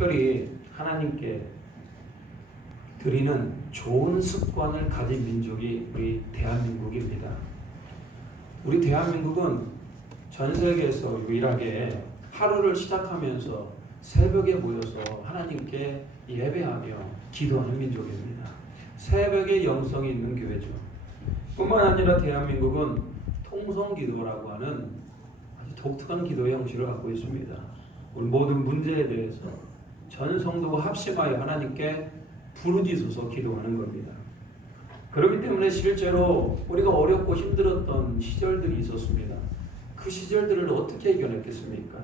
특별히 하나님께 드리는 좋은 습관을 가진 민족이 우리 대한민국입니다. 우리 대한민국은 전 세계에서 유일하게 하루를 시작하면서 새벽에 모여서 하나님께 예배하며 기도하는 민족입니다. 새벽에 영성이 있는 교회죠. 뿐만 아니라 대한민국은 통성기도라고 하는 아주 독특한 기도의 형식을 갖고 있습니다. 우리 모든 문제에 대해서 전 성도가 합심하여 하나님께 부르짖어서 기도하는 겁니다. 그렇기 때문에 실제로 우리가 어렵고 힘들었던 시절들이 있었습니다. 그 시절들을 어떻게 이겨냈겠습니까?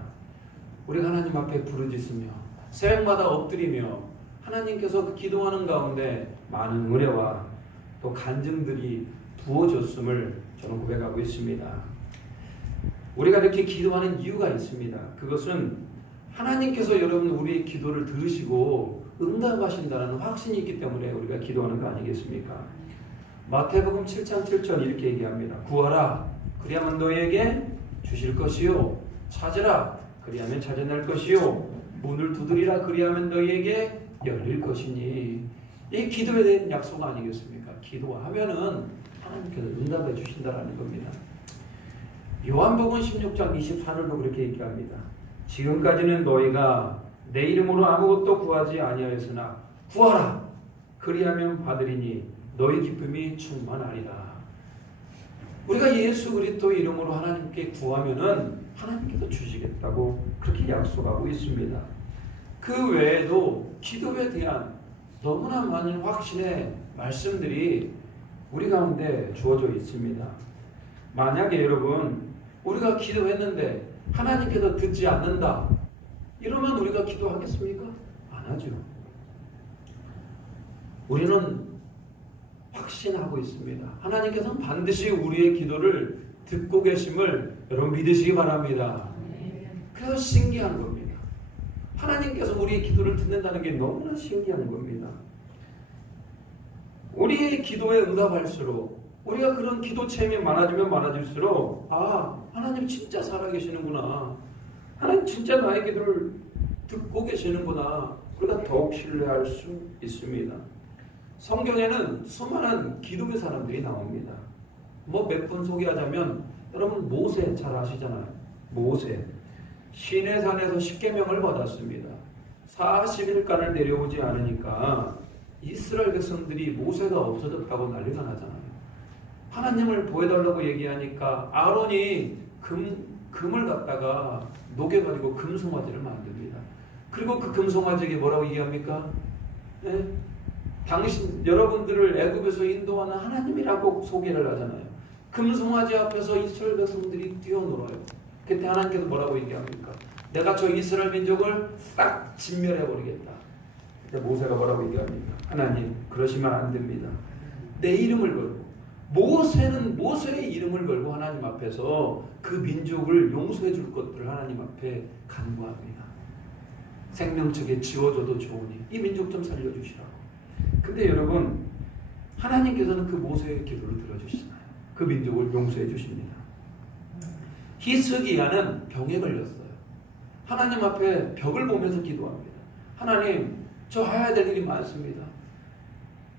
우리가 하나님 앞에 부르짖으며 새벽마다 엎드리며 하나님께서 그 기도하는 가운데 많은 은혜와 또 간증들이 부어졌음을 저는 고백하고 있습니다. 우리가 이렇게 기도하는 이유가 있습니다. 그것은 하나님께서 여러분 우리의 기도를 들으시고 응답하신다는 확신이 있기 때문에 우리가 기도하는 거 아니겠습니까? 마태복음 7장 7절 이렇게 얘기합니다. 구하라 그리하면 너희에게 주실 것이요 찾으라 그리하면 찾아낼 것이요 문을 두드리라 그리하면 너희에게 열릴 것이니. 이 기도에 대한 약속 아니겠습니까? 기도하면은 하나님께서 응답해 주신다라는 겁니다. 요한복음 16장 24절도 그렇게 얘기합니다. 지금까지는 너희가 내 이름으로 아무것도 구하지 아니하였으나 구하라 그리하면 받으리니 너희 기쁨이 충만하리라. 우리가 예수 그리스도 이름으로 하나님께 구하면은 하나님께서 주시겠다고 그렇게 약속하고 있습니다. 그 외에도 기도에 대한 너무나 많은 확신의 말씀들이 우리 가운데 주어져 있습니다. 만약에 여러분 우리가 기도했는데 하나님께서 듣지 않는다 이러면 우리가 기도하겠습니까? 안 하죠. 우리는 확신하고 있습니다. 하나님께서는 반드시 우리의 기도를 듣고 계심을 여러분 믿으시기 바랍니다. 그래서 신기한 겁니다. 하나님께서 우리의 기도를 듣는다는 게 너무나 신기한 겁니다. 우리의 기도에 응답할수록 우리가 그런 기도 체험이 많아지면 많아질수록 하나님 진짜 살아계시는구나. 하나님 진짜 나의 기도를 듣고 계시는구나. 우리가 더욱 신뢰할 수 있습니다. 성경에는 수많은 기도의 사람들이 나옵니다. 몇 분 소개하자면 여러분 모세 잘 아시잖아요. 모세 시내산에서 십계명을 받았습니다. 40일간을 내려오지 않으니까 이스라엘 백성들이 모세가 없어졌다고 난리가 나잖아요. 하나님을 보여달라고 얘기하니까 아론이 금을 갖다가 녹여가지고 금송아지를 만듭니다. 그리고 그 금송아지에게 뭐라고 얘기합니까? 여러분들을 애굽에서 인도하는 하나님이라고 소개를 하잖아요. 금송아지 앞에서 이스라엘 백성들이 뛰어놀아요. 그때 하나님께서 뭐라고 얘기합니까? 내가 저 이스라엘 민족을 싹 진멸해버리겠다. 그때 모세가 뭐라고 얘기합니까? 하나님 그러시면 안 됩니다. 내 이름을 걸고 모세는 모세의 이름을 걸고 하나님 앞에서 그 민족을 용서해 줄 것들을 하나님 앞에 간구합니다. 생명책에 지워줘도 좋으니 이 민족 좀 살려주시라고. 근데 여러분 하나님께서는 그 모세의 기도를 들어주시나요? 그 민족을 용서해 주십니다. 히스기야는 병에 걸렸어요. 하나님 앞에 벽을 보면서 기도합니다. 하나님 저 해야 될 일이 많습니다.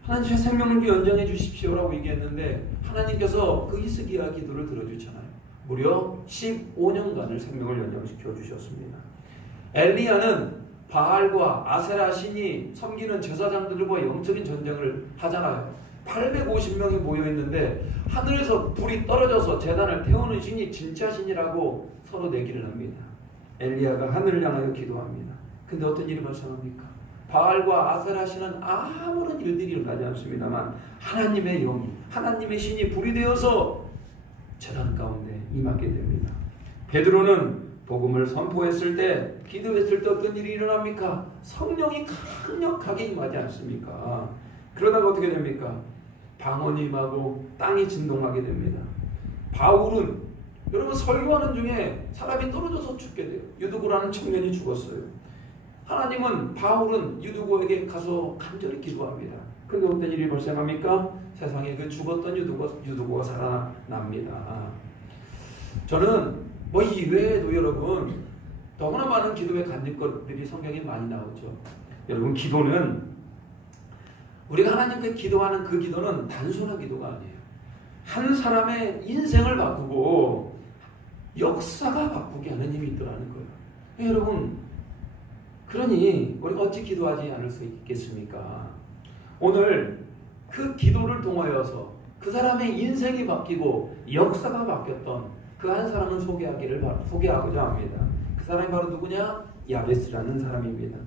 하나님 제 생명을 연장해 주십시오라고 얘기했는데 하나님께서 그 히스기야 기도를 들어주잖아요. 무려 15년간을 생명을 연장시켜 주셨습니다. 엘리야는 바알과 아세라 신이 섬기는 제사장들과 영적인 전쟁을 하잖아요. 850명이 모여있는데 하늘에서 불이 떨어져서 제단을 태우는 신이 진짜 신이라고 서로 내기를 합니다. 엘리야가 하늘을 향하여 기도합니다. 근데 어떤 일이 발생합니까? 바알과 아세라 신은 아무런 일들이 일어나지 않습니다만 하나님의 영이 하나님의 신이 불이 되어서 제단 가운데 임하게 됩니다. 베드로는 복음을 선포했을 때 기도했을 때 어떤 일이 일어납니까? 성령이 강력하게 임하지 않습니까? 그러다가 어떻게 됩니까? 방언이 임하고 땅이 진동하게 됩니다. 바울은 여러분 설교하는 중에 사람이 떨어져서 죽게 돼요. 유두고라는 청년이 죽었어요. 하나님은 바울은 유두고에게 가서 간절히 기도합니다. 그런데 어떤 일이 발생합니까? 세상에 그 죽었던 유두고가 살아납니다. 저는 이외에도 여러분 너무나 많은 기도의 간증것들이 성경에 많이 나오죠. 여러분, 기도는 우리가 하나님께 기도하는 그 기도는 단순한 기도가 아니에요. 한 사람의 인생을 바꾸고 역사가 바꾸게 하는 힘이 있더라는 거예요. 여러분, 그러니 우리가 어찌 기도하지 않을 수 있겠습니까? 오늘 그 기도를 통하여서 그 사람의 인생이 바뀌고 역사가 바뀌었던 그 한 사람을 소개하고자 합니다. 그 사람이 바로 누구냐? 야베스라는 사람입니다.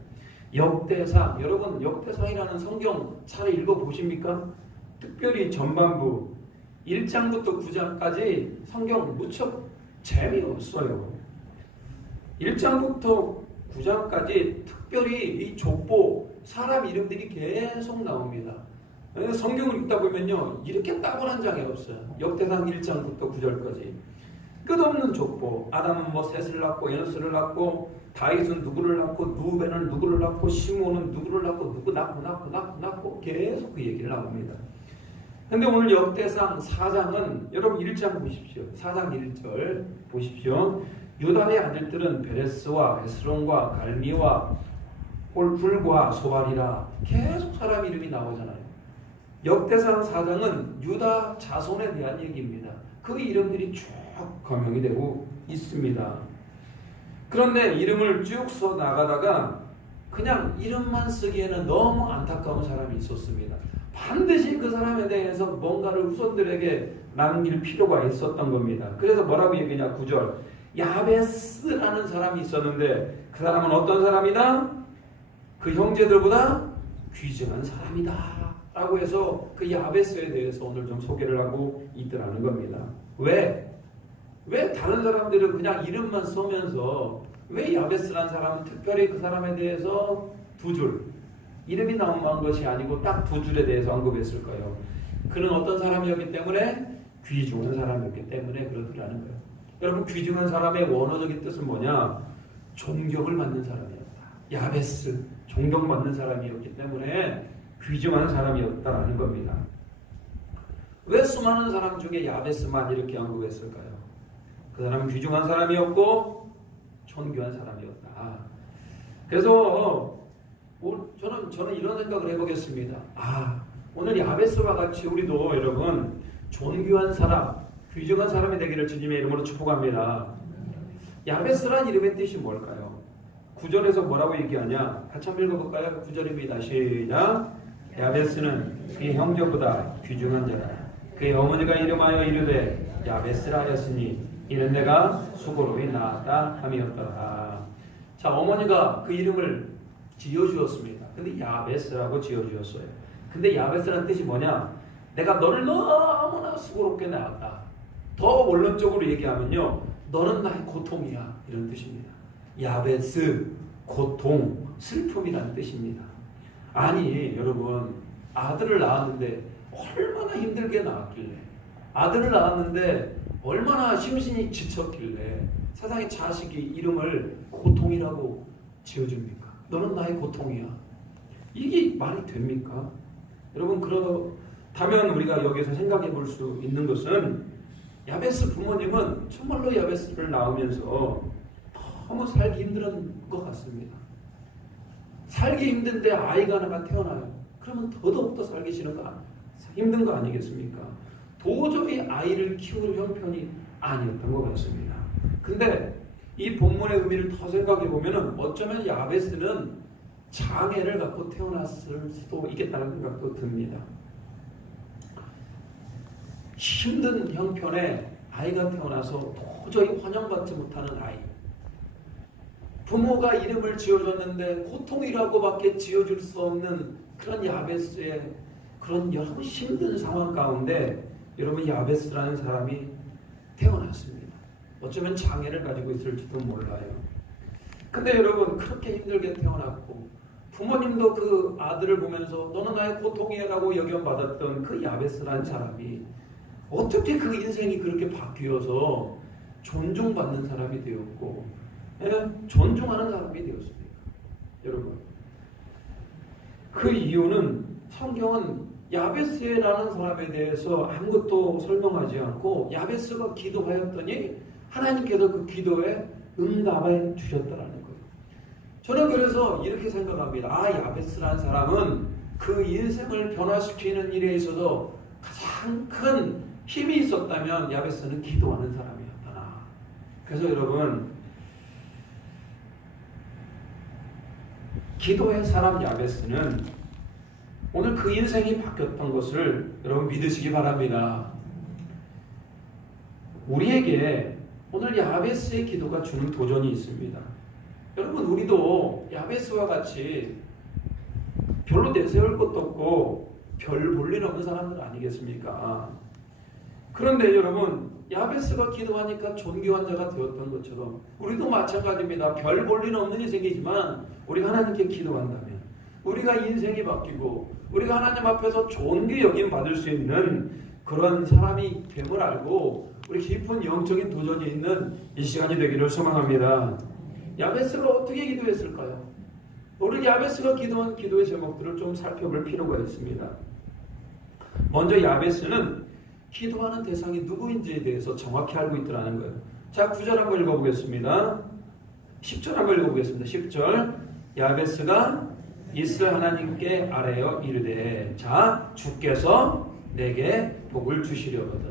역대상, 여러분 역대상이라는 성경 잘 읽어보십니까? 특별히 전반부 1장부터 9장까지 성경 무척 재미없어요. 1장부터 9장까지 특별히 이 족보 사람 이름들이 계속 나옵니다. 성경을 읽다 보면요, 이렇게 따분한 장이 없어요. 역대상 1장부터 9절까지 끝없는 족보. 아담은 뭐 셋을 낳고 에노스를 낳고, 다윗은 누구를 낳고, 누벤은 누구를 낳고, 시므온은 누구를 낳고, 누구 낳고 계속 그 얘기를 나옵니다. 근데 오늘 역대상 4장은 여러분 1장 보십시오. 4장 1절 보십시오. 유다의 아들들은 베레스와 에스론과 갈미와 홀불과 소발이라. 계속 사람 이름이 나오잖아요. 역대상 4장은 유다 자손에 대한 얘기입니다. 그 이름들이 쭉 거명이 되고 있습니다. 그런데 이름을 쭉 써 나가다가 그냥 이름만 쓰기에는 너무 안타까운 사람이 있었습니다. 반드시 그 사람에 대해서 뭔가를 후손들에게 남길 필요가 있었던 겁니다. 그래서 뭐라고 얘기하냐, 9절. 야베스라는 사람이 있었는데 그 사람은 어떤 사람이다? 그 형제들보다 귀중한 사람이다 라고 해서 그 야베스에 대해서 오늘 좀 소개를 하고 있더라는 겁니다. 왜 다른 사람들은 그냥 이름만 쓰면서 왜 야베스라는 사람은 특별히 그 사람에 대해서 두 줄 이름이 나온 것이 아니고 딱 두 줄에 대해서 언급했을까요? 그는 어떤 사람이었기 때문에? 귀중한 사람이었기 때문에 그러더라는 거예요. 여러분, 귀중한 사람의 원어적인 뜻은 뭐냐? 존경을 받는 사람이었다. 야베스, 존경받는 사람이었기 때문에 귀중한 사람이었다라는 겁니다. 왜 수많은 사람 중에 야베스만 이렇게 언급했을까요? 그 사람은 귀중한 사람이었고 존귀한 사람이었다. 그래서 저는 이런 생각을 해보겠습니다. 오늘 야베스와 같이 우리도 여러분 존귀한 사람, 귀중한 사람이 되기를 주님의 이름으로 축복합니다. 야베스란 이름의 뜻이 뭘까요? 9절에서 뭐라고 얘기하냐? 같이 한번 읽어볼까요? 9절입니다. 시작. 야베스는 그의 형제보다 귀중한 자라. 그의 어머니가 이름하여 이르되 야베스라 하였으니 이는 내가 수고로이 낳았다 함이었더라. 자, 어머니가 그 이름을 지어주었습니다. 근데 야베스라고 지어주었어요. 근데 야베스라는 뜻이 뭐냐? 내가 너를 너무나 수고롭게 낳았다. 더 원론적으로 얘기하면요, 너는 나의 고통이야, 이런 뜻입니다. 야베스, 고통, 슬픔이라는 뜻입니다. 아니 여러분, 아들을 낳았는데 얼마나 힘들게 낳았길래, 아들을 낳았는데 얼마나 심신이 지쳤길래 세상에 자식이 이름을 고통이라고 지어줍니까? 너는 나의 고통이야. 이게 말이 됩니까? 여러분, 그렇다면 우리가 여기서 생각해 볼 수 있는 것은 야베스 부모님은 정말로 야베스를 낳으면서 너무 살기 힘든 것 같습니다. 살기 힘든데 아이가 하나가 태어나요. 그러면 더더욱더 살기 힘든 거 아니겠습니까? 도저히 아이를 키울 형편이 아니었던 것 같습니다. 근데 이 본문의 의미를 더 생각해 보면 어쩌면 야베스는 장애를 갖고 태어났을 수도 있겠다는 생각도 듭니다. 힘든 형편에 아이가 태어나서 도저히 환영받지 못하는 아이. 부모가 이름을 지어줬는데 고통이라고밖에 지어줄 수 없는 그런 야베스의 그런 여러 힘든 상황 가운데 여러분, 야베스라는 사람이 태어났습니다. 어쩌면 장애를 가지고 있을지도 몰라요. 근데 여러분, 그렇게 힘들게 태어났고 부모님도 그 아들을 보면서 너는 나의 고통이라고 여겨받았던 그 야베스라는 사람이 어떻게 그 인생이 그렇게 바뀌어서 존중받는 사람이 되었고 존중하는 사람이 되었습니까? 여러분, 그 이유는 성경은 야베스라는 사람에 대해서 아무것도 설명하지 않고 야베스가 기도하였더니 하나님께서 그 기도에 응답해 주셨다라는 거예요. 저는 그래서 이렇게 생각합니다. 야베스라는 사람은 그 인생을 변화시키는 일에 있어서 가장 큰 힘이 있었다면 야베스는 기도하는 사람이었다. 그래서 여러분, 기도의 사람 야베스는 오늘 그 인생이 바뀌었던 것을 여러분 믿으시기 바랍니다. 우리에게 오늘 야베스의 기도가 주는 도전이 있습니다. 여러분, 우리도 야베스와 같이 별로 내세울 것도 없고 별 볼 일 없는 사람들 아니겠습니까? 그런데 여러분, 야베스가 기도하니까 존귀한 자가 되었던 것처럼 우리도 마찬가지입니다. 별 볼 일 없는 인생이지만 우리가 하나님께 기도한다면 우리가 인생이 바뀌고 우리가 하나님 앞에서 존귀 여김 받을 수 있는 그런 사람이 됨을 알고 우리 깊은 영적인 도전이 있는 이 시간이 되기를 소망합니다. 야베스가 어떻게 기도했을까요? 오늘 야베스가 기도한 기도의 제목들을 좀 살펴볼 필요가 있습니다. 먼저 야베스는 기도하는 대상이 누구인지에 대해서 정확히 알고 있더라는 거예요. 자, 9절 한번 읽어보겠습니다. 10절 한번 읽어보겠습니다. 10절, 야베스가 이스라엘 하나님께 아뢰어 이르되, 자, 주께서 내게 복을 주시려거든.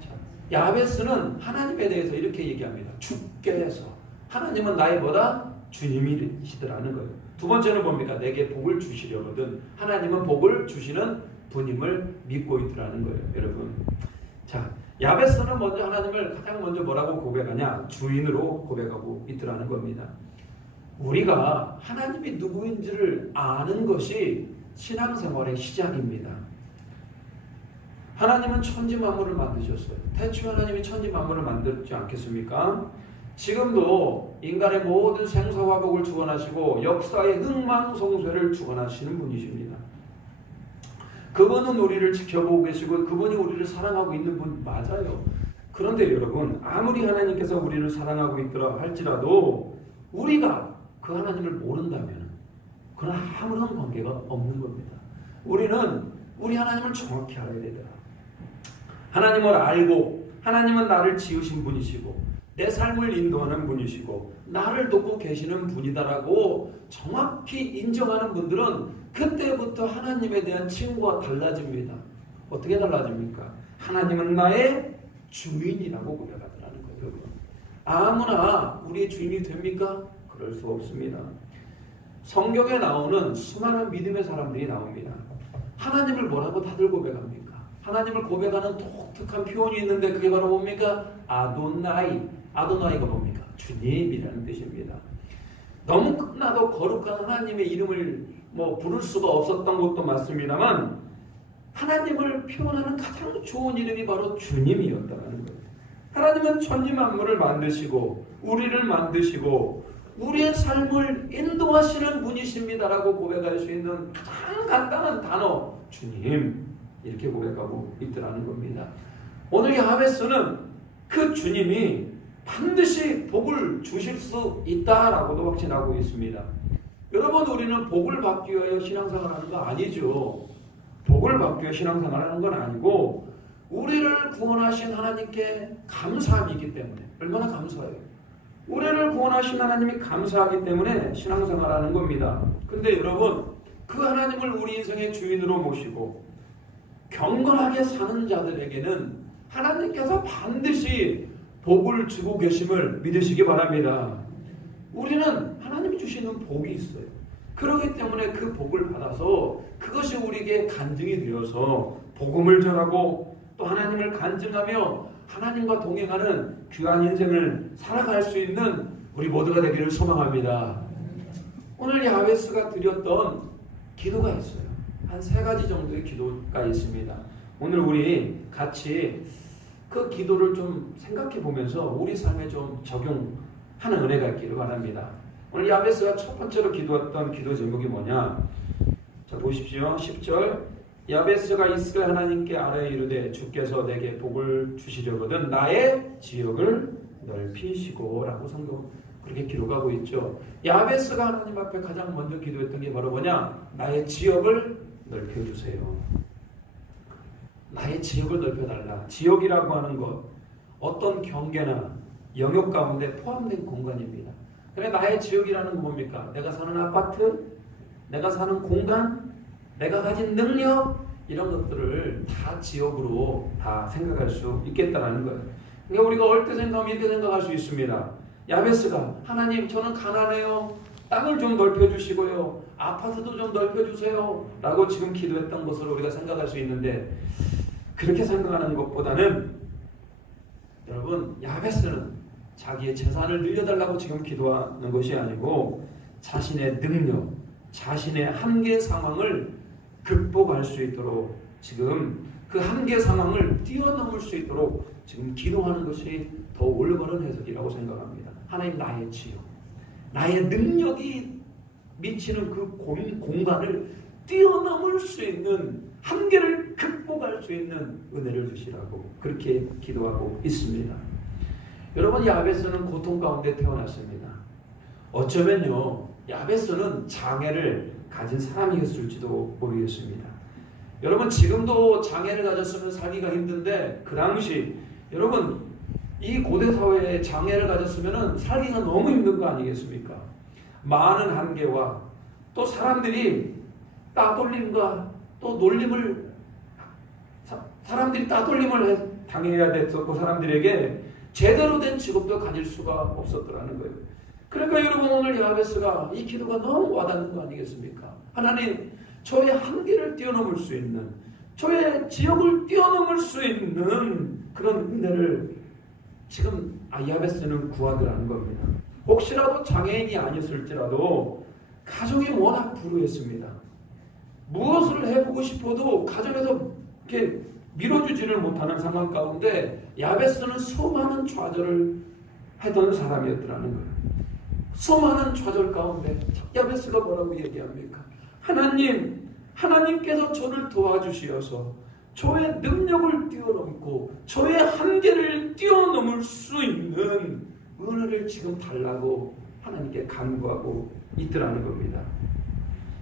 자, 야베스는 하나님에 대해서 이렇게 얘기합니다. 주께서, 하나님은 나의 보다 주님이시더라는 거예요. 두 번째는 뭡니까? 내게 복을 주시려거든. 하나님은 복을 주시는 분임을 믿고 있더라는 거예요, 여러분. 자, 야베스는 먼저 하나님을 가장 먼저 뭐라고 고백하냐? 주인으로 고백하고 있더라는 겁니다. 우리가 하나님이 누구인지를 아는 것이 신앙생활의 시작입니다. 하나님은 천지 만물을 만드셨어요. 태초에 하나님이 천지 만물을 만들지 않겠습니까? 지금도 인간의 모든 생사화복을 주관하시고 역사의 흥망성쇠를 주관하시는 분이십니다. 그분은 우리를 지켜보고 계시고 그분이 우리를 사랑하고 있는 분 맞아요. 그런데 여러분, 아무리 하나님께서 우리를 사랑하고 있더라 할지라도 우리가 그 하나님을 모른다면 그건 아무런 관계가 없는 겁니다. 우리는 우리 하나님을 정확히 알아야 되더라. 하나님을 알고 하나님은 나를 지으신 분이시고 내 삶을 인도하는 분이시고 나를 돕고 계시는 분이다라고 정확히 인정하는 분들은 그때부터 하나님에 대한 칭호가 달라집니다. 어떻게 달라집니까? 하나님은 나의 주인이라고 고백하더라는 거예요, 여러분. 아무나 우리의 주인이 됩니까? 그럴 수 없습니다. 성경에 나오는 수많은 믿음의 사람들이 나옵니다. 하나님을 뭐라고 다들 고백합니까? 하나님을 고백하는 독특한 표현이 있는데 그게 바로 뭡니까? 아도나이. 아도나이가 뭡니까? 주님이라는 뜻입니다. 너무나도 거룩한 하나님의 이름을 부를 수가 없었던 것도 맞습니다만 하나님을 표현하는 가장 좋은 이름이 바로 주님이었다는 거예요. 하나님은 천지 만물을 만드시고 우리를 만드시고 우리의 삶을 인도하시는 분이십니다라고 고백할 수 있는 가장 간단한 단어 주님, 이렇게 고백하고 있더라는 겁니다. 오늘 야베스는 그 주님이 반드시 복을 주실 수 있다라고도 확신하고 있습니다. 여러분, 우리는 복을 받기 위하여 신앙생활하는 거 아니죠. 복을 받기 위해 신앙생활하는 건 아니고 우리를 구원하신 하나님께 감사함이 있기 때문에. 얼마나 감사해요. 우리를 구원하신 하나님이 감사하기 때문에 신앙생활하는 겁니다. 근데 여러분, 그 하나님을 우리 인생의 주인으로 모시고 경건하게 사는 자들에게는 하나님께서 반드시 복을 주고 계심을 믿으시기 바랍니다. 우리는 하나님이 주시는 복이 있어요. 그렇기 때문에 그 복을 받아서 그것이 우리에게 간증이 되어서 복음을 전하고 또 하나님을 간증하며 하나님과 동행하는 귀한 인생을 살아갈 수 있는 우리 모두가 되기를 소망합니다. 오늘 야베스가 드렸던 기도가 있어요. 한 3가지 정도의 기도가 있습니다. 오늘 우리 같이 그 기도를 좀 생각해 보면서 우리 삶에 좀 적용하는 은혜가 있기를 바랍니다. 오늘 야베스가 첫 번째로 기도했던 기도 제목이 뭐냐? 자, 보십시오. 10절. 야베스가 이스라엘 하나님께 아뢰어 이르되 주께서 내게 복을 주시려거든 나의 지역을 넓히시고 라고 성경 그렇게 기록하고 있죠. 야베스가 하나님 앞에 가장 먼저 기도했던 게 바로 뭐냐? 나의 지역을 넓혀주세요. 나의 지역을 넓혀달라. 지역이라고 하는 것, 어떤 경계나 영역 가운데 포함된 공간입니다. 그러니까 나의 지역이라는 건 뭡니까? 내가 사는 아파트, 내가 사는 공간, 내가 가진 능력, 이런 것들을 다 지역으로 다 생각할 수 있겠다는 거예요. 그러니까 우리가 얼때 생각하면 이렇게 생각할 수 있습니다. 야베스가 하나님 저는 가난해요. 땅을 좀 넓혀주시고요. 아파트도 좀 넓혀주세요. 라고 지금 기도했던 것으로 우리가 생각할 수 있는데 그렇게 생각하는 것보다는 여러분 야베스는 자기의 재산을 늘려달라고 지금 기도하는 것이 아니고 자신의 능력, 자신의 한계 상황을 극복할 수 있도록 지금 그 한계 상황을 뛰어넘을 수 있도록 지금 기도하는 것이 더 올바른 해석이라고 생각합니다. 하나님 나의 지역, 나의 능력이 미치는 그 공간을 뛰어넘을 수 있는 한계를 극복할 수 있는 은혜를 주시라고 그렇게 기도하고 있습니다. 여러분 야베스는 고통 가운데 태어났습니다. 어쩌면요 야베스는 장애를 가진 사람이었을지도 모르겠습니다. 여러분 지금도 장애를 가졌으면 살기가 힘든데 그 당시 여러분 이 고대 사회에 장애를 가졌으면 살기가 너무 힘든 거 아니겠습니까? 많은 한계와 또 사람들이 따돌림과 또 놀림을 사람들이 따돌림을 당해야 됐었고 사람들에게 제대로 된 직업도 가질 수가 없었더라는 거예요. 그러니까 여러분 오늘 야베스가 이 기도가 너무 와닿는 거 아니겠습니까? 하나님 저의 한계를 뛰어넘을 수 있는 저의 지역을 뛰어넘을 수 있는 그런 은혜를 지금 야베스는 구하더라는 겁니다. 혹시라도 장애인이 아니었을지라도 가정이 워낙 불우했습니다. 무엇을 해보고 싶어도 가정에서 이렇게 밀어주지를 못하는 상황 가운데 야베스는 수많은 좌절을 하던 사람이었더라는 거예요. 수많은 좌절 가운데 야베스가 뭐라고 얘기합니까? 하나님께서 저를 도와주시어서 저의 능력을 뛰어넘고 저의 한계를 뛰어넘을 수 있는 은혜를 지금 달라고 하나님께 간구하고 있더라는 겁니다.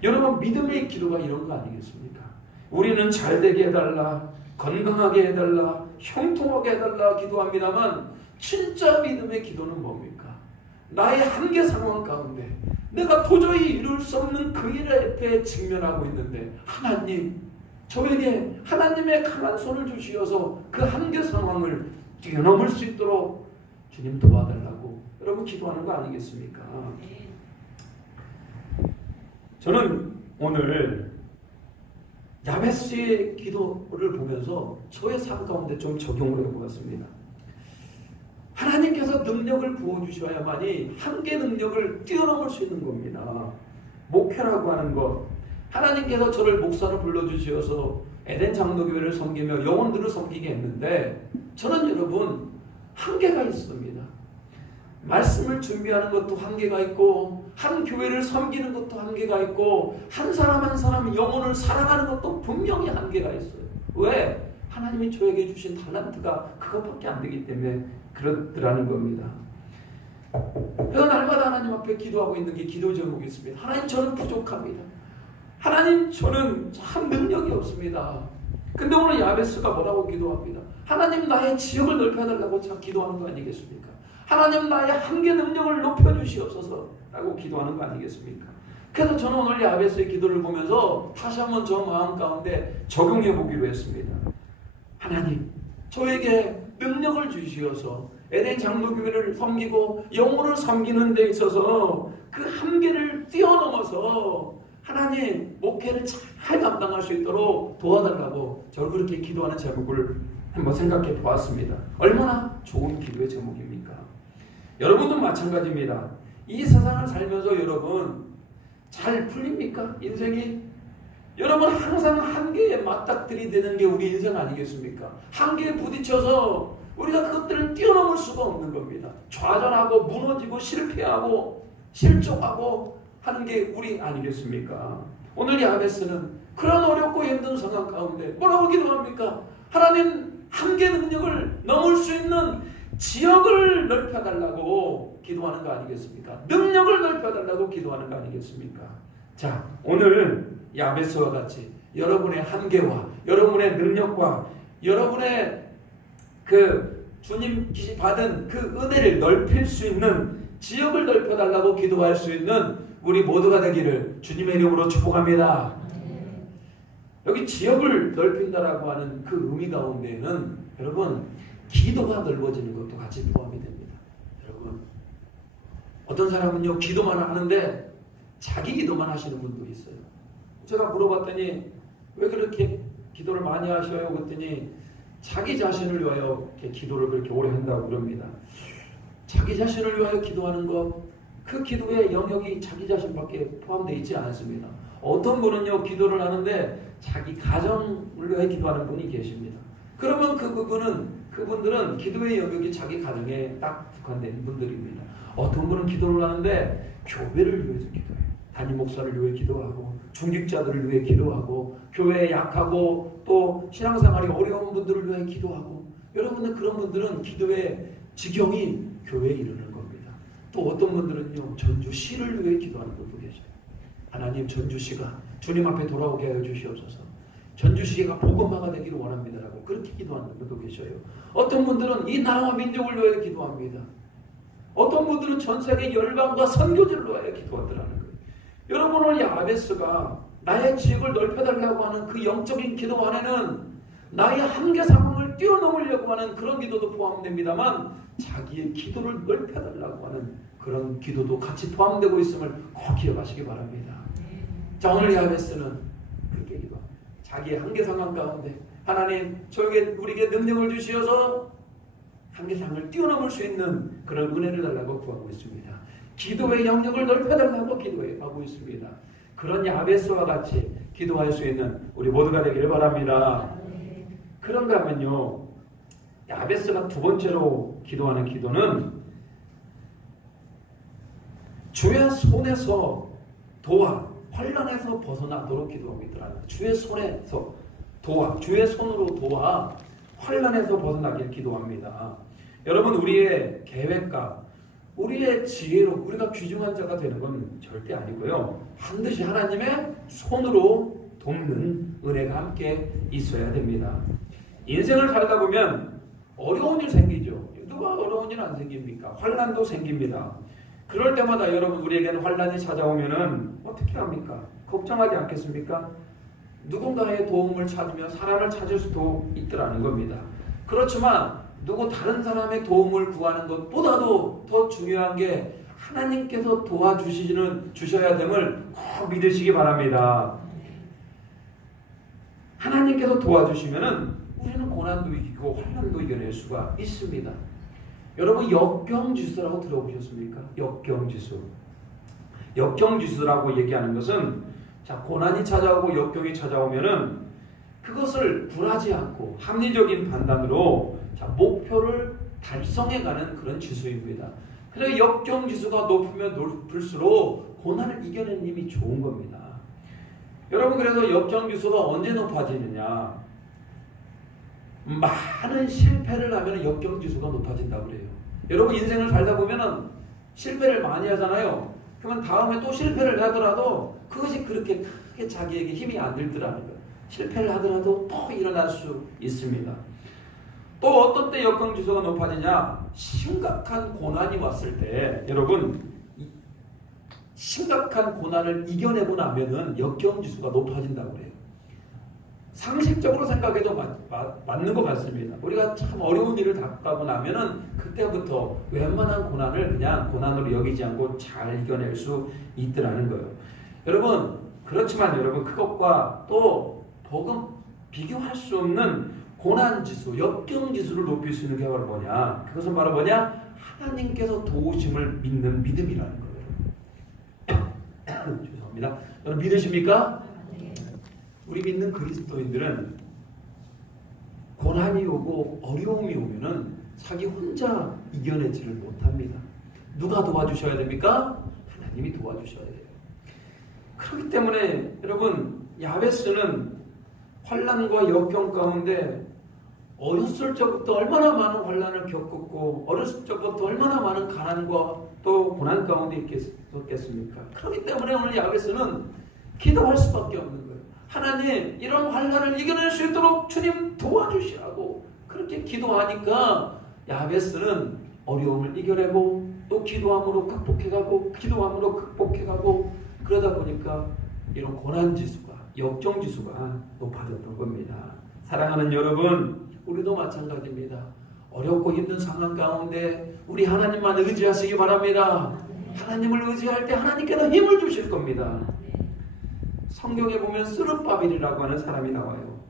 여러분 믿음의 기도가 이런 거 아니겠습니까? 우리는 잘되게 해달라, 건강하게 해달라, 형통하게 해달라 기도합니다만 진짜 믿음의 기도는 뭡니까? 나의 한계 상황 가운데 내가 도저히 이룰 수 없는 그 일 앞에 직면하고 있는데 하나님 저에게 하나님의 강한 손을 주시어서 그 한계 상황을 뛰어넘을 수 있도록 주님 도와달라고 여러분 기도하는 거 아니겠습니까? 저는 오늘 야베스의 기도를 보면서 저의 삶 가운데 좀 적용을 해보았습니다. 하나님께서 능력을 부어주셔야만이 한계 능력을 뛰어넘을 수 있는 겁니다. 목회라고 하는 것, 하나님께서 저를 목사로 불러주셔서 에덴 장로교회를 섬기며 영혼들을 섬기게 했는데 저는 여러분 한계가 있습니다. 말씀을 준비하는 것도 한계가 있고 한 교회를 섬기는 것도 한계가 있고 한 사람 한 사람 영혼을 사랑하는 것도 분명히 한계가 있어요. 왜? 하나님이 저에게 주신 달란트가 그것밖에 안 되기 때문에 그렇더라는 겁니다. 그래서 날마다 하나님 앞에 기도하고 있는 게 기도 제목이 있습니다. 하나님 저는 부족합니다. 하나님 저는 참 능력이 없습니다. 근데 오늘 야베스가 뭐라고 기도합니다. 하나님 나의 지역을 넓혀달라고 참 기도하는 거 아니겠습니까? 하나님 나의 한계 능력을 높여주시옵소서 라고 기도하는 거 아니겠습니까? 그래서 저는 오늘 야베스의 기도를 보면서 다시 한번 저 마음 가운데 적용해 보기로 했습니다. 하나님 저에게 능력을 주시어서 에덴 장로교회를 섬기고 영혼을 섬기는 데 있어서 그 한계를 뛰어넘어서 하나님 목회를 잘 감당할 수 있도록 도와달라고 저를 그렇게 기도하는 제목을 한번 생각해 보았습니다. 얼마나 좋은 기도의 제목입니까? 여러분도 마찬가지입니다. 이 세상을 살면서 여러분 잘 풀립니까? 인생이? 여러분 항상 한계에 맞닥뜨리 되는 게 우리 인생 아니겠습니까? 한계에 부딪혀서 우리가 그것들을 뛰어넘을 수가 없는 겁니다. 좌절하고 무너지고 실패하고 실족하고 하는 게 우리 아니겠습니까? 오늘 야베스는 그런 어렵고 힘든 상황 가운데 뭐라고 기도합니까? 하나님 한계 능력을 넘을 수 있는 지역을 넓혀달라고 기도하는 거 아니겠습니까? 능력을 넓혀달라고 기도하는 거 아니겠습니까? 자, 오늘 야베스와 같이 여러분의 한계와 여러분의 능력과 여러분의 그 주님 받은 그 은혜를 넓힐 수 있는, 지역을 넓혀달라고 기도할 수 있는 우리 모두가 되기를 주님의 이름으로 축복합니다. 여기 지역을 넓힌다라고 하는 그 의미 가운데는 여러분 기도가 넓어지는 것도 같이 포함이 됩니다. 여러분 어떤 사람은요 기도만 하는데 자기 기도만 하시는 분도 있어요. 제가 물어봤더니 왜 그렇게 기도를 많이 하셔요? 그랬더니 자기 자신을 위하여 이렇게 기도를 그렇게 오래 한다고 그럽니다. 자기 자신을 위하여 기도하는 것, 그 기도의 영역이 자기 자신밖에 포함되어 있지 않습니다. 어떤 분은요 기도를 하는데 자기 가정을 위해 기도하는 분이 계십니다. 그러면 그분들은 기도의 영역이 자기 가정에 딱 국한된 분들입니다. 어떤 분은 기도를 하는데 교회를 위해서 기도해요. 담임 목사를 위해 기도하고 중직자들을 위해 기도하고 교회에 약하고 또 신앙생활이 어려운 분들을 위해 기도하고, 여러분들 그런 분들은 기도의 지경이 교회에 이르는 겁니다. 또 어떤 분들은요 전주시를 위해 기도하는 분도 계셔요. 하나님 전주시가 주님 앞에 돌아오게 하여 주시옵소서. 전주시가 복음화가 되기를 원합니다라고 그렇게 기도하는 분도 계셔요. 어떤 분들은 이 나라와 민족을 위해 기도합니다. 어떤 분들은 전 세계 열방과 선교지를 위해 기도하더라는 거예요. 여러분 오늘 야베스가 나의 지역을 넓혀달라고 하는 그 영적인 기도 안에는 나의 한계 상황을 뛰어넘으려고 하는 그런 기도도 포함됩니다만 자기의 기도를 넓혀달라고 하는 그런 기도도 같이 포함되고 있음을 꼭 기억하시기 바랍니다. 자, 오늘 야베스는 그렇게 기도합니다. 자기의 한계 상황 가운데 하나님 우리에게 능력을 주시어서 한계상을 뛰어넘을 수 있는 그런 은혜를 달라고 구하고 있습니다. 기도의 영역을 넓혀달라고 기도하고 있습니다. 그런 야베스와 같이 기도할 수 있는 우리 모두가 되기를 바랍니다. 그런가 하면요 야베스가 두 번째로 기도하는 기도는 주의 손에서 도와 환난에서 벗어나도록 기도하고 있더라고요. 주의 손에서 도와, 주의 손으로 도와 환난에서 벗어나길 기도합니다. 여러분 우리의 계획과 우리의 지혜로 우리가 귀중한 자가 되는 건 절대 아니고요. 반드시 하나님의 손으로 돕는 은혜가 함께 있어야 됩니다. 인생을 살다 보면 어려운 일 생기죠. 누가 어려운 일 안 생깁니까? 환난도 생깁니다. 그럴 때마다 여러분 우리에게는 환난이 찾아오면은 어떻게 합니까? 걱정하지 않겠습니까? 누군가의 도움을 찾으며 사람을 찾을 수도 있더라는 겁니다. 그렇지만 다른 사람의 도움을 구하는 것보다도 더 중요한 게 하나님께서 주셔야 됨을 꼭 믿으시기 바랍니다. 하나님께서 도와주시면은 우리는 고난도 이기고 환난도 이겨낼 수가 있습니다. 여러분 역경지수라고 들어보셨습니까? 역경지수. 역경지수라고 얘기하는 것은 고난이 찾아오고 역경이 찾아오면은 그것을 굴하지 않고 합리적인 판단으로 목표를 달성해가는 그런 지수입니다. 그래서 역경지수가 높으면 높을수록 고난을 이겨내는 힘이 좋은 겁니다. 여러분 그래서 역경지수가 언제 높아지느냐? 많은 실패를 하면 역경지수가 높아진다고 그래요. 여러분 인생을 살다 보면 실패를 많이 하잖아요. 그러면 다음에 또 실패를 하더라도 그것이 그렇게 크게 자기에게 힘이 안 들더라는 거예요. 실패를 하더라도 또 일어날 수 있습니다. 또 어떤 때 역경지수가 높아지냐? 심각한 고난이 왔을 때 여러분 심각한 고난을 이겨내고 나면은 역경지수가 높아진다고 그래요. 상식적으로 생각해도 맞는 것 같습니다. 우리가 참 어려운 일을 겪고 나면은 그때부터 웬만한 고난을 그냥 고난으로 여기지 않고 잘 이겨낼 수 있더라는 거예요. 여러분 그렇지만 여러분 그것과 또 비교할 수 없는 고난지수, 역경지수를 높일 수 있는 게 바로 뭐냐? 그것은 바로 뭐냐? 하나님께서 도우심을 믿는 믿음이라는 거예요. 죄송합니다. 여러분 믿으십니까? 우리 믿는 그리스도인들은 고난이 오고 어려움이 오면은 자기 혼자 이겨내지를 못합니다. 누가 도와주셔야 됩니까? 하나님이 도와주셔야 돼요. 그렇기 때문에 여러분 야베스는 환난과 역경 가운데 어렸을 적부터 얼마나 많은 환난을 겪었고 어렸을 적부터 얼마나 많은 가난과 또 고난 가운데 있겠습니까? 그렇기 때문에 오늘 야베스는 기도할 수밖에 없는 거예요. 하나님 이런 환난을 이겨낼 수 있도록 주님 도와주시라고 그렇게 기도하니까 야베스는 어려움을 이겨내고 또 기도함으로 극복해가고 기도함으로 극복해가고 그러다 보니까 이런 고난지수가 역정지수가 높아졌던 겁니다. 사랑하는 여러분, 우리도 마찬가지입니다. 어렵고 힘든 상황 가운데 우리 하나님만 의지하시기 바랍니다. 하나님을 의지할 때 하나님께서 힘을 주실 겁니다. 성경에 보면 스룹바벨이라고 하는 사람이 나와요.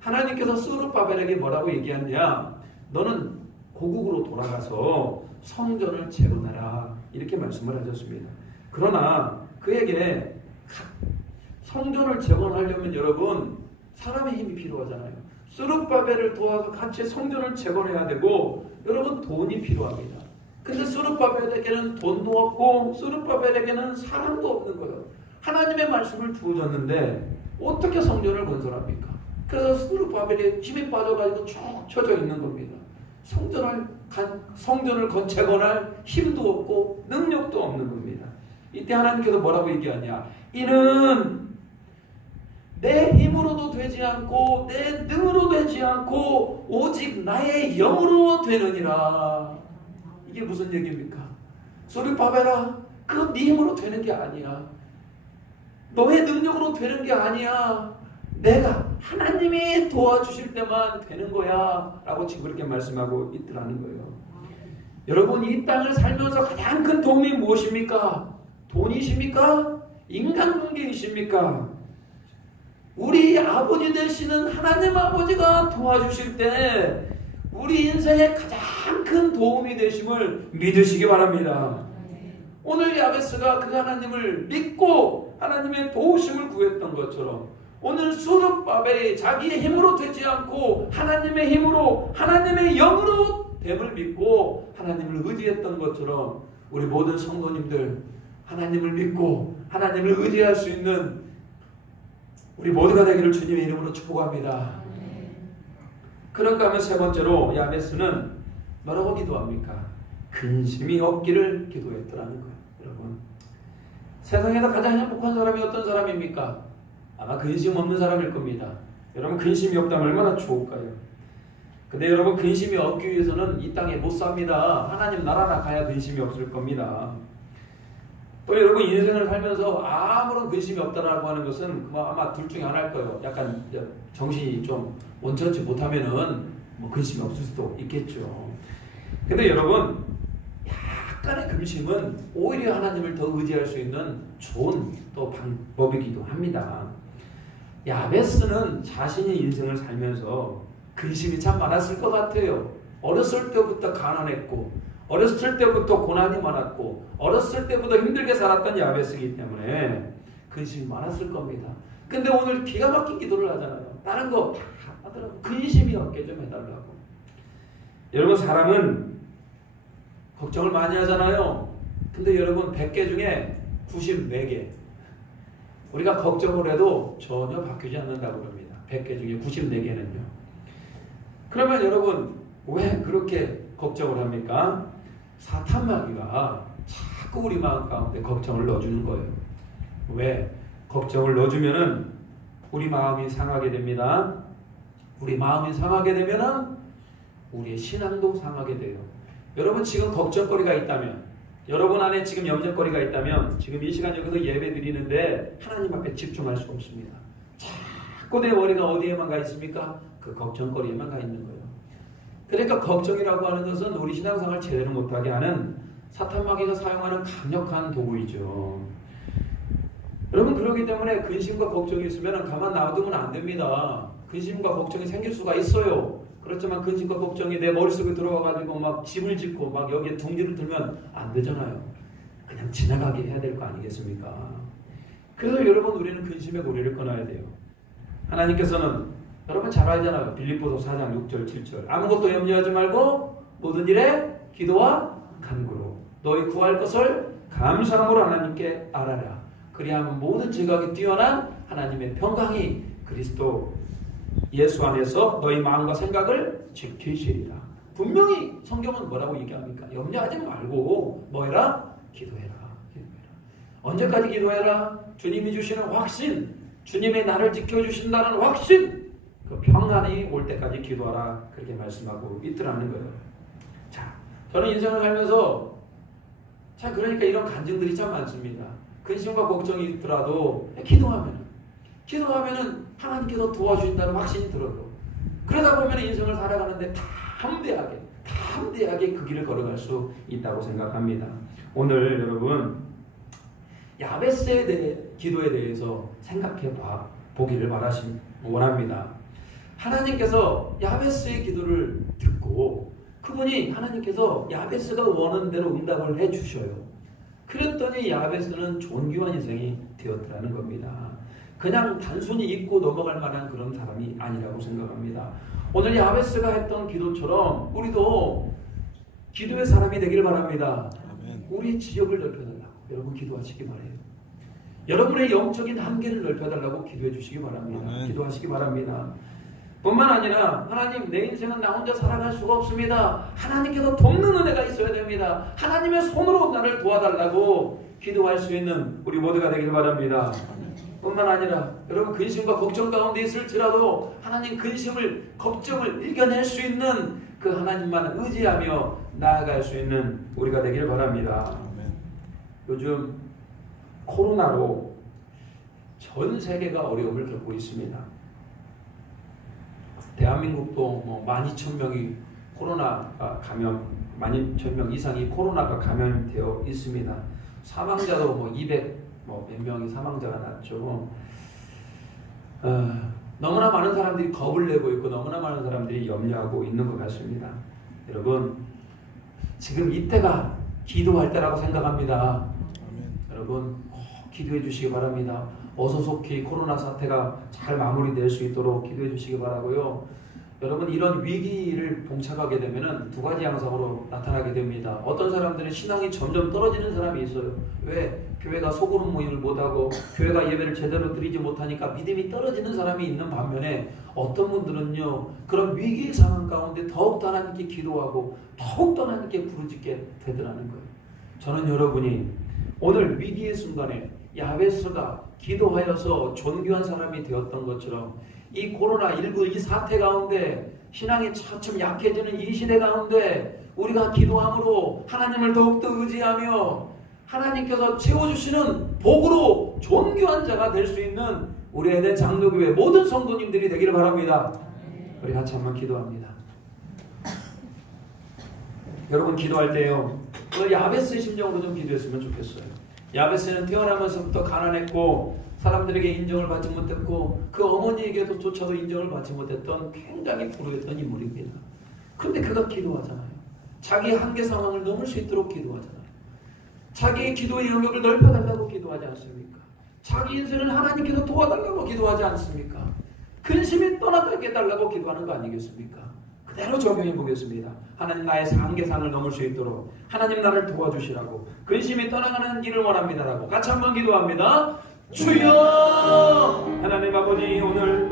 하나님께서 스룹바벨에게 뭐라고 얘기했냐? 너는 고국으로 돌아가서 성전을 재건하라 이렇게 말씀을 하셨습니다. 그러나 그에게 성전을 재건하려면 여러분 사람의 힘이 필요하잖아요. 스룹바벨을 도와서 같이 성전을 재건해야 되고 여러분 돈이 필요합니다. 근데 스룹바벨에게는 돈도 없고 스룹바벨에게는 사람도 없는 거예요. 하나님의 말씀을 주어졌는데 어떻게 성전을 건설합니까? 그래서 스룹바벨이 힘이 빠져가지고 쭉 쳐져 있는 겁니다. 성전을 재건할 힘도 없고 능력도 없는 겁니다. 이때 하나님께서 뭐라고 얘기하냐? 이는 내 힘으로도 되지 않고 내 능으로 되지 않고 오직 나의 영으로 되느니라. 이게 무슨 얘기입니까? 스룹바벨아, 그건 네 힘으로 되는 게 아니야. 너의 능력으로 되는 게 아니야. 내가 하나님이 도와주실 때만 되는 거야 라고 지금 그렇게 말씀하고 있더라는 거예요. 여러분, 이 땅을 살면서 가장 큰 도움이 무엇입니까? 돈이십니까? 인간관계이십니까? 우리 아버지 되시는 하나님 아버지가 도와주실 때 우리 인생에 가장 큰 도움이 되심을 믿으시기 바랍니다. 오늘 야베스가 그 하나님을 믿고 하나님의 도우심을 구했던 것처럼 오늘 스룹바벨이 자기의 힘으로 되지 않고 하나님의 힘으로 하나님의 영으로 됨을 믿고 하나님을 의지했던 것처럼 우리 모든 성도님들 하나님을 믿고 하나님을 의지할 수 있는 우리 모두가 되기를 주님의 이름으로 축복합니다. 그런가 하면 세 번째로 야베스는 뭐라고 기도합니까? 근심이 없기를 기도했더라는 거예요. 여러분, 세상에서 가장 행복한 사람이 어떤 사람입니까? 아마 근심 없는 사람일 겁니다. 여러분, 근심이 없다면 얼마나 좋을까요? 근데 여러분, 근심이 없기 위해서는 이 땅에 못 삽니다. 하나님 나라나 가야 근심이 없을 겁니다. 또 여러분, 인생을 살면서 아무런 근심이 없다라고 하는 것은 아마 둘 중에 하나일 거예요. 약간 정신이 좀 온전치 못하면은 뭐 근심이 없을 수도 있겠죠. 근데 여러분, 약간의 근심은 오히려 하나님을 더 의지할 수 있는 좋은 또 방법이기도 합니다. 야베스는 자신의 인생을 살면서 근심이 참 많았을 것 같아요. 어렸을 때부터 가난했고 어렸을 때부터 고난이 많았고 어렸을 때부터 힘들게 살았던 야베스이기 때문에 근심이 많았을 겁니다. 근데 오늘 기가 막힌 기도를 하잖아요. 다른 거 다 하더라도 근심이 없게 좀 해달라고. 여러분, 사람은 걱정을 많이 하잖아요. 근데 여러분, 100개 중에 94개 우리가 걱정을 해도 전혀 바뀌지 않는다고 합니다. 100개 중에 94개는요. 그러면 여러분, 왜 그렇게 걱정을 합니까? 사탄마귀가 자꾸 우리 마음 가운데 걱정을 넣어주는 거예요. 왜? 걱정을 넣어주면은 우리 마음이 상하게 됩니다. 우리 마음이 상하게 되면은 우리의 신앙도 상하게 돼요. 여러분, 지금 걱정거리가 있다면, 여러분 안에 지금 염려거리가 있다면 지금 이 시간 여기서 예배 드리는데 하나님 앞에 집중할 수 없습니다. 자꾸 내 머리가 어디에만 가 있습니까? 그 걱정거리에만 가 있는 거예요. 그러니까 걱정이라고 하는 것은 우리 신앙생활을 제대로 못하게 하는 사탄마귀가 사용하는 강력한 도구이죠. 여러분, 그렇기 때문에 근심과 걱정이 있으면 가만 놔두면 안 됩니다. 근심과 걱정이 생길 수가 있어요. 그렇지만 근심과 걱정이 내 머릿속에 들어와가지고 막 집을 짓고 막 여기에 둥지를 들면 안 되잖아요. 그냥 지나가게 해야 될 거 아니겠습니까? 그래서 여러분, 우리는 근심의 고리를 끊어야 돼요. 하나님께서는 여러분 잘 알잖아요. 빌립보서 4장 6절 7절 아무것도 염려하지 말고 모든 일에 기도와 간구로 너희 구할 것을 감사함으로 하나님께 알아라. 그리하면 모든 지각이 뛰어난 하나님의 평강이 그리스도 예수 안에서 너희 마음과 생각을 지키시리라. 분명히 성경은 뭐라고 얘기합니까? 염려하지 말고 뭐 해라? 기도해라. 기도해라. 언제까지 기도해라? 주님이 주시는 확신, 주님의 나를 지켜주신다는 확신, 그 평안이 올 때까지 기도하라. 그렇게 말씀하고 있더라는 거예요. 저는 인생을 살면서 참 그러니까 이런 간증들이 참 많습니다. 근심과 걱정이 있더라도 기도하면은 하나님께서 도와주신다는 확신이 들어요. 그러다 보면 인생을 살아가는데 담대하게 그 길을 걸어갈 수 있다고 생각합니다. 오늘 여러분 야베스에 대해 기도에 대해서 생각해 보기를 원합니다. 하나님께서 야베스의 기도를 듣고 그분이 하나님께서 야베스가 원하는 대로 응답을 해주셔요. 그랬더니 야베스는 존귀한 인생이 되었더라는 겁니다. 그냥 단순히 잊고 넘어갈 만한 그런 사람이 아니라고 생각합니다. 오늘 야베스가 했던 기도처럼 우리도 기도의 사람이 되길 바랍니다. 우리 지역을 넓혀달라고 여러분 기도하시기 바래요. 여러분의 영적인 한계를 넓혀달라고 기도해 주시기 바랍니다. 기도하시기 바랍니다. 뿐만 아니라 하나님 내 인생은 나 혼자 살아갈 수가 없습니다. 하나님께서 돕는 은혜가 있어야 됩니다. 하나님의 손으로 나를 도와달라고 기도할 수 있는 우리 모두가 되길 바랍니다. 뿐만 아니라 여러분 근심과 걱정 가운데 있을지라도 하나님 근심을 걱정을 이겨낼 수 있는 그 하나님만 의지하며 나아갈 수 있는 우리가 되길 바랍니다. 요즘 코로나로 전 세계가 어려움을 겪고 있습니다. 대한민국도 12,000명이 코로나가 12,000명 이상이 코로나가 감염되어 있습니다. 사망자도 200 몇 명이 사망자가 났죠. 너무나 많은 사람들이 겁을 내고 있고 너무나 많은 사람들이 염려하고 있는 것 같습니다. 여러분 지금 이때가 기도할 때라고 생각합니다. 여러분 기도해 주시기 바랍니다. 어서 속히 코로나 사태가 잘 마무리될 수 있도록 기도해 주시기 바라고요. 여러분 이런 위기를 봉착하게 되면 두 가지 양상으로 나타나게 됩니다. 어떤 사람들은 신앙이 점점 떨어지는 사람이 있어요. 왜? 교회가 소그룹 모임을 못하고 교회가 예배를 제대로 드리지 못하니까 믿음이 떨어지는 사람이 있는 반면에 어떤 분들은요 그런 위기의 상황 가운데 더욱더 하나님께 기도하고 더욱더 하나님께 부르짖게 되더라는 거예요. 저는 여러분이 오늘 위기의 순간에 야베스가 기도하여서 존귀한 사람이 되었던 것처럼 이 코로나19 이 사태 가운데 신앙이 차츰 약해지는 이 시대 가운데 우리가 기도함으로 하나님을 더욱더 의지하며 하나님께서 채워주시는 복으로 존귀한 자가 될 수 있는 우리 에덴 장로교회 모든 성도님들이 되기를 바랍니다. 우리 같이 한번 기도합니다. 여러분 기도할 때요 오늘 야베스의 심정으로 좀 기도했으면 좋겠어요. 야베스는 태어나면서부터 가난했고 사람들에게 인정을 받지 못했고 그 어머니에게조차도 인정을 받지 못했던 굉장히 불우했던 인물입니다. 그런데 그가 기도하잖아요. 자기 한계 상황을 넘을 수 있도록 기도하잖아요. 자기의 기도의 영역을 넓혀달라고 기도하지 않습니까? 자기 인생을 하나님께서 도와달라고 기도하지 않습니까? 근심이 떠나게 해달라고 기도하는 거 아니겠습니까? 그대로 적용해 보겠습니다. 하나님 나의 한계상을 넘을 수 있도록 하나님 나를 도와주시라고 근심이 떠나가는 길을 원합니다라고 같이 한번 기도합니다. 주여 하나님 아버지 오늘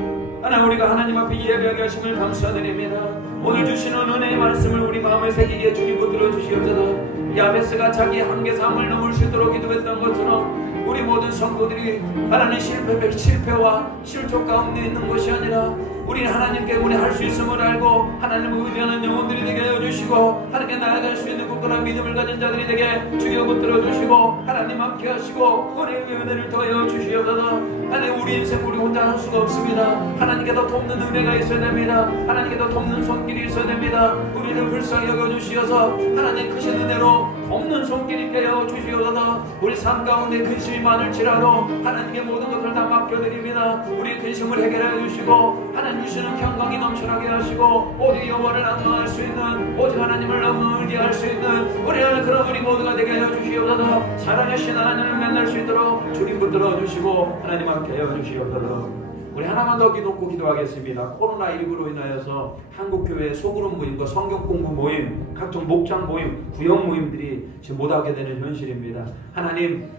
우리가 하나님 앞에 예배하게 하심을 감사드립니다. 오늘 주시는 은혜의 말씀을 우리 마음에 새기게 주님 붙들어 주시옵소서. 야베스가 자기 한계상을 넘을 수 있도록 기도했던 것처럼 우리 모든 성도들이 하나님 실패와 실족 가운데 있는 것이 아니라 우리 하나님 때문에 할 수 있음을 알고 하나님을 의지하는 영혼들이 되게 하여 주시고 하나님께 나아갈 수 있는 굳건한 믿음을 가진 자들이 되게 주여 붙들어 주시고 하나님 함께 하시고 은혜의 은혜를 더하여 주시옵소서. 하나님 우리 인생 우리 혼자 할 수가 없습니다. 하나님께서 돕는 은혜가 있어야 됩니다. 하나님께서 돕는 손길이 있어야 됩니다. 우리를 불쌍히 여겨주시어서 하나님 크신 은혜로 돕는 손길이 되어 주시옵소서. 우리 삶 가운데 근심이 많을지라도 하나님께 모든 것을 다 맡겨드립니다. 우리 근심을 해결해 주시고 하나님 주시는 평강이 넘쳐나게 하시고 오직 여호와를 악망할 수 있는 오직 하나님을 너무 의지할 수 있는 우리는 그런 우리 모두가 되게 하여 주시옵소서. 사랑하신 하나님을 만날 수 있도록 주님 붙들어 주시고 하나님 함께 하여 주시옵소서. 우리 하나만 더 기도하고 기도하겠습니다. 코로나19로 인하여서 한국교회 소그룹 모임과 성경공부 모임, 각종 목장 모임, 구역 모임들이 지금 못하게 되는 현실입니다. 하나님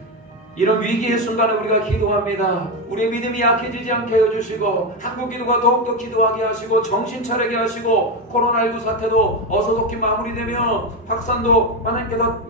이런 위기의 순간에 우리가 기도합니다. 우리의 믿음이 약해지지 않게 해주시고 한국 기도가 더욱더 기도하게 하시고 정신 차리게 하시고 코로나19 사태도 어서 속히 마무리되며 확산도 하나님께서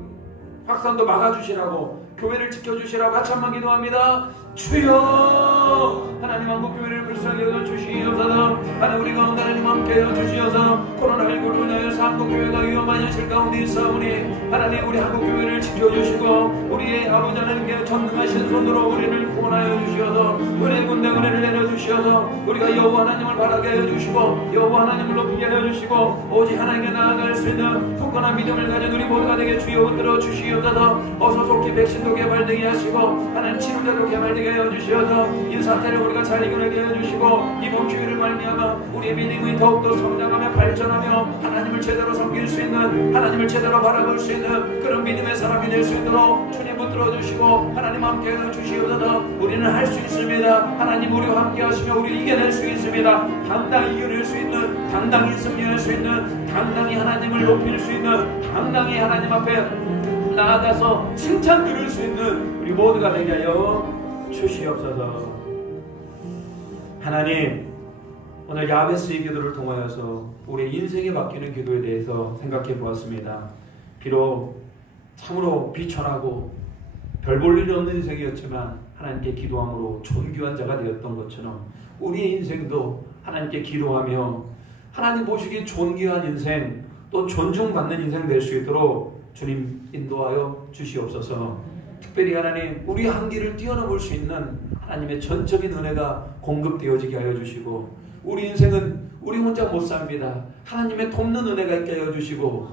확산도 막아주시라고 교회를 지켜주시라고 같이 한번 기도합니다. 주여 하나님 한국교회를 불쌍히 여겨주시옵소서. 하나님 우리 가운데 하나님 함께 해주시어서 코로나19로 인하여서 한국교회가 위험한 현실 가운데 있사오니 하나님 우리 한국교회를 지켜주시고 우리의 아버지 하나님께 전능하신 손으로 우리를 구원하여 주시어서 은혜 군대 은혜를 내려주시어서 우리가 여호와 하나님을 바라게 해주시고 여호와 하나님을 높이게 해주시고 오직 하나님께 나아갈 수 있는 굳건한 믿음을 가진 우리 모두가 되게 주여 붙들어 주시옵소서. 어서 속히 백신도 개발되게 하시고 하나님 치료자도 개발되게 해주시어서 이 사태를 우리가 잘 이겨내게 해주시고 이번 기회를 말미암아 우리의 믿음이 더욱더 성장하며 발전하며 하나님을 제대로 섬길 수 있는 하나님을 제대로 바라볼 수 있는 그런 믿음의 사람이 될 수 있도록 주님 붙들어 주시고 하나님 함께 해주시옵소서. 우리는 할 수 있습니다. 하나님 우리와 함께 하시며 우리 이겨낼 수 있습니다. 당당히 이겨낼 수 있는 당당히 승리할 수 있는 당당히 하나님을 높일 수 있는 당당히 하나님 앞에 나아가서 칭찬 들을 수 있는 우리 모두가 되게 하여 주시옵소서. 하나님 오늘 야베스의 기도를 통하여서 우리의 인생이 바뀌는 기도에 대해서 생각해 보았습니다. 비록 참으로 비천하고 별 볼 일 없는 인생이었지만 하나님께 기도함으로 존귀한 자가 되었던 것처럼 우리의 인생도 하나님께 기도하며 하나님 보시기에 존귀한 인생 또 존중받는 인생 될 수 있도록 주님 인도하여 주시옵소서. 특별히 하나님 우리 한계를 뛰어넘을 수 있는 하나님의 전적인 은혜가 공급되어지게 하여 주시고 우리 인생은 우리 혼자 못 삽니다. 하나님의 돕는 은혜가 있게 하여 주시고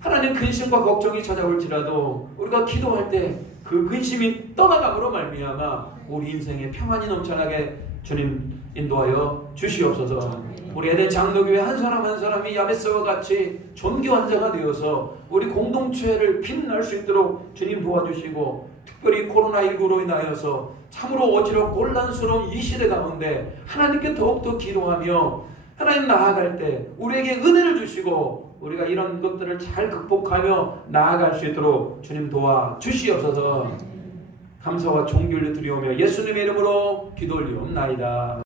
하나님 근심과 걱정이 찾아올지라도 우리가 기도할 때 그 근심이 떠나감으로 말미암아 우리 인생에 평안이 넘쳐나게 주님 인도하여 주시옵소서. 우리 에덴 장로교회 한 사람 한 사람이 야베스와 같이 존귀한 자가 되어서 우리 공동체를 빛날 수 있도록 주님 도와주시고 특별히 코로나19로 인하여서 참으로 어지럽고 혼란스러운 이 시대 가운데 하나님께 더욱더 기도하며 하나님 나아갈 때 우리에게 은혜를 주시고 우리가 이런 것들을 잘 극복하며 나아갈 수 있도록 주님 도와주시옵소서. 감사와 존귀를 드리오며 예수님의 이름으로 기도 올리옵나이다.